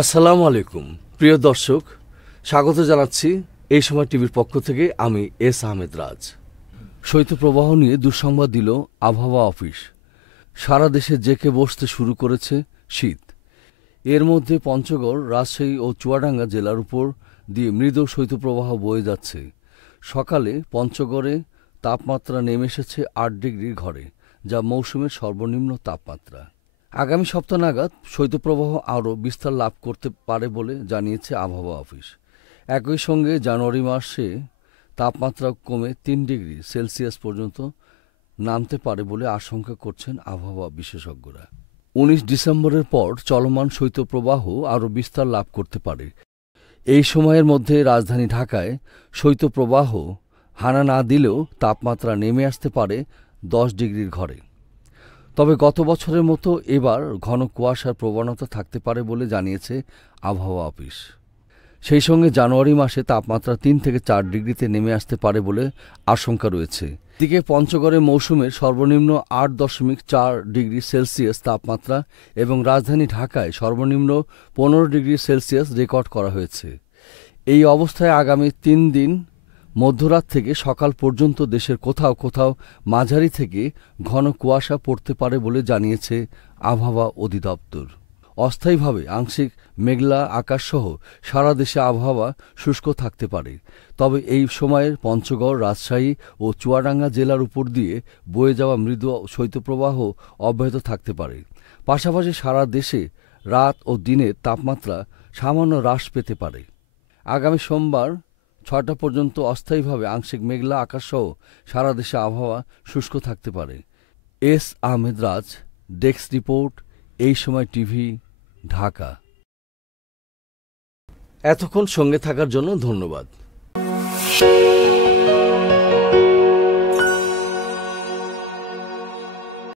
আসসালামু আলাইকুম প্রিয় দর্শক, স্বাগত জানাচ্ছি এই সময় টিভির পক্ষ থেকে। আমি এস আহমেদ রাজ। শৈত্যপ্রবাহ নিয়ে দুঃসংবাদ দিল আবহাওয়া অফিস। সারা দেশে জেঁকে বসতে শুরু করেছে শীত। এর মধ্যে পঞ্চগড়, রাজশাহী ও চুয়াডাঙ্গা জেলার উপর দিয়ে মৃদু শৈত্যপ্রবাহ বয়ে যাচ্ছে। সকালে পঞ্চগড়ে তাপমাত্রা নেমে এসেছে ৮ ডিগ্রির ঘরে, যা মৌসুমের সর্বনিম্ন তাপমাত্রা। আগামী সপ্তাহ নাগাদ শৈত্যপ্রবাহ আরও বিস্তার লাভ করতে পারে বলে জানিয়েছে আবহাওয়া অফিস। একই সঙ্গে জানুয়ারি মাসে তাপমাত্রা কমে ৩ ডিগ্রি সেলসিয়াস পর্যন্ত নামতে পারে বলে আশঙ্কা করছেন আবহাওয়া বিশেষজ্ঞরা। ১৯ ডিসেম্বরের পর চলমান শৈত্যপ্রবাহ আরও বিস্তার লাভ করতে পারে। এই সময়ের মধ্যে রাজধানী ঢাকায় শৈত্যপ্রবাহ হানা না দিলেও তাপমাত্রা নেমে আসতে পারে ১০ ডিগ্রির ঘরে। তবে গত বছরের মতো এবার ঘন কুয়াশার প্রবণতা থাকতে পারে বলে জানিয়েছে আবহাওয়া অফিস। সেই সঙ্গে জানুয়ারি মাসে তাপমাত্রা ৩ থেকে ৪ ডিগ্রিতে নেমে আসতে পারে বলে আশঙ্কা রয়েছে। এদিকে পঞ্চগড়ে মৌসুমের সর্বনিম্ন ৮.৪ ডিগ্রি সেলসিয়াস তাপমাত্রা এবং রাজধানী ঢাকায় সর্বনিম্ন ১৫ ডিগ্রি সেলসিয়াস রেকর্ড করা হয়েছে। এই অবস্থায় আগামী ৩ দিন মধ্যরাত থেকে সকাল পর্যন্ত দেশের কোথাও কোথাও মাঝারি থেকে ঘন কুয়াশা পড়তে পারে বলে জানিয়েছে আবহাওয়া অধিদপ্তর। অস্থায়ীভাবে আংশিক মেঘলা আকাশসহ সারা দেশে আবহাওয়া শুষ্ক থাকতে পারে। তবে এই সময়ে পঞ্চগড়, রাজশাহী ও চুয়াডাঙ্গা জেলার উপর দিয়ে বয়ে যাওয়া মৃদু শৈত্যপ্রবাহ অব্যাহত থাকতে পারে। পাশাপাশি সারা দেশে রাত ও দিনের তাপমাত্রা সামান্য হ্রাস পেতে পারে। আগামী সোমবার ৬টা পর্যন্ত অস্থায়ীভাবে আংশিক মেঘলা আকাশসহ সারা দেশে আবহাওয়া শুষ্ক থাকতে পারে। এস আহমেদ রাজ, ডেস্ক রিপোর্ট, এই সময় টিভি, ঢাকা। এতক্ষণ সঙ্গে থাকার জন্য ধন্যবাদ।